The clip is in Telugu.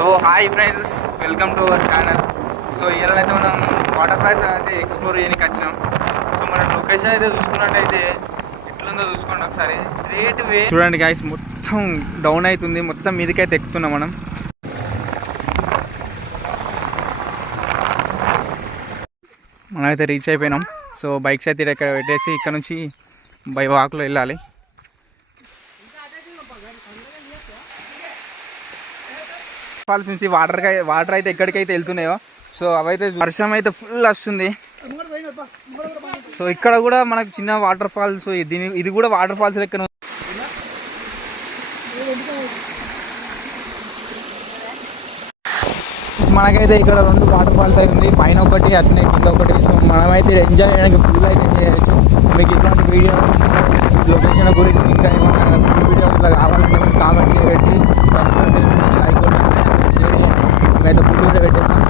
So hi friends, welcome to our channel. So ఇవాళ అయితే మనం వాటర్ ఫాల్స్ అయితే ఎక్స్ప్లోర్ చేయడానికి వచ్చినాం. సో మన లొకేషన్ అయితే చూసుకున్నట్టయితే ఎట్లుందో చూసుకోండి ఒకసారి. స్ట్రేట్ వే చూడండి గైస్, మొత్తం డౌన్ అవుతుంది, మొత్తం మీదకైతే ఎక్కుతున్నాం మనం. మనమైతే రీచ్ అయిపోయినాం. సో బైక్స్ అయితే ఇక్కడ పెట్టేసి ఇక్కడ నుంచి బై వాక్లో వెళ్ళాలి. ఫాల్స్ నుంచి వాటర్ అయితే ఎక్కడికైతే వెళ్తున్నాయో, సో అవైతే వర్షం అయితే ఫుల్ వస్తుంది. సో ఇక్కడ కూడా మనకు చిన్న వాటర్ ఫాల్స్, ఇది కూడా వాటర్ ఫాల్స్ లెక్క. మనకైతే ఇక్కడ 2 వాటర్ ఫాల్స్ అవుతుంది, పైన ఒకటి అట్నే కింద ఒకటి. సో మనమైతే ఎంజాయ్ చేయడానికి ఫుల్ అయితే ఎంజాయ్ చేయొచ్చు. మీకు ఇట్లాంటి వీడియో లొకేషన్ గురించి ఇంకా ఏమైనా వీడియో ఇట్లా కావాలంటే కామెంట్ పెట్టి సబ్స్క్రైబ్ చేసి లైక్ కొట్టి షేర్ చేయండి. మేమైతే ఫుల్ అయితే పెట్టేస్తాం.